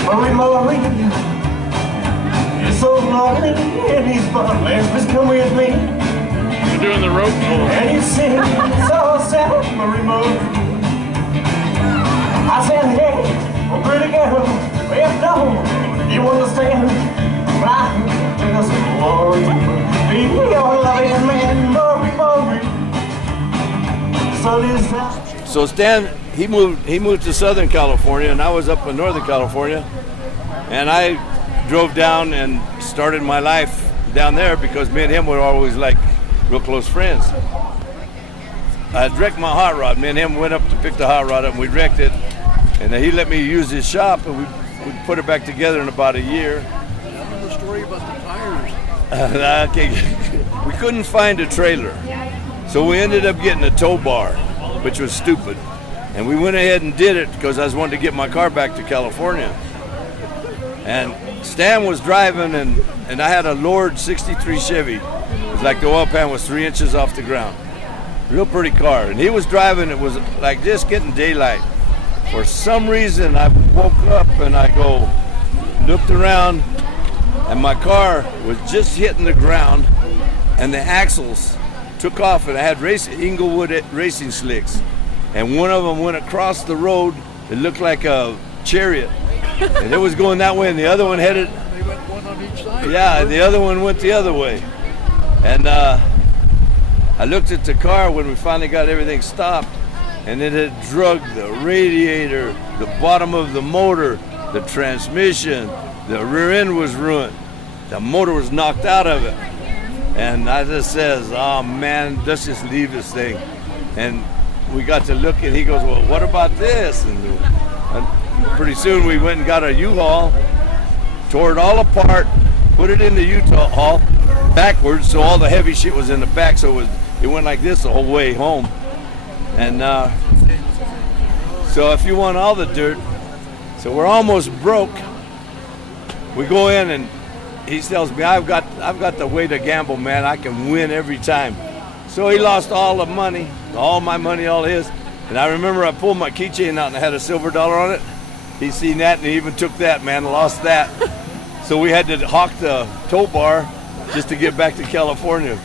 Murray, Murray, it's so lonely in these farmlands. Please come with me. You're doing the rope pull. And he sing so sad, Murray, Murray. I said, hey, oh, pretty girl, well, no, you understand? But I just want to be your loving man, Murray, Murray. So this time. So Stan, he moved to Southern California, and I was up in Northern California, and I drove down and started my life down there because me and him were always like real close friends. I wrecked my hot rod. Me and him went up to pick the hot rod up, and we wrecked it, and he let me use his shop, and we put it back together in about a year. I remember the story about the tires. Okay. We couldn't find a trailer, so we ended up getting a tow bar, which was stupid. And we went ahead and did it because I was wanting to get my car back to California. And Stan was driving, and I had a Lord 63 Chevy. It was like the oil pan was 3 inches off the ground. Real pretty car. And he was driving, it was like just getting daylight. For some reason, I woke up and I looked around, and my car was just hitting the ground, and the axles took off, and I had Inglewood racing slicks, and one of them went across the road. It looked like a chariot, and it was going that way, and the other one headed. They went one on each side. Yeah, and the other one went the other way, and I looked at the car when we finally got everything stopped, and it had drugged the radiator, the bottom of the motor, the transmission, the rear end was ruined, the motor was knocked out of it. And I just says, oh man, let's just leave this thing. And we got to look, and he goes, well, what about this? And pretty soon we went and got a U-Haul, tore it all apart, put it in the U-Haul backwards, so all the heavy shit was in the back, so it went like this the whole way home. And so if you want all the dirt, so we're almost broke. We go in, and he tells me, I've got the way to gamble, man. I can win every time. So he lost all the money, all my money, all his. And I remember I pulled my keychain out and I had a silver dollar on it. He seen that and he even took that, man, lost that. So we had to hawk the tow bar just to get back to California.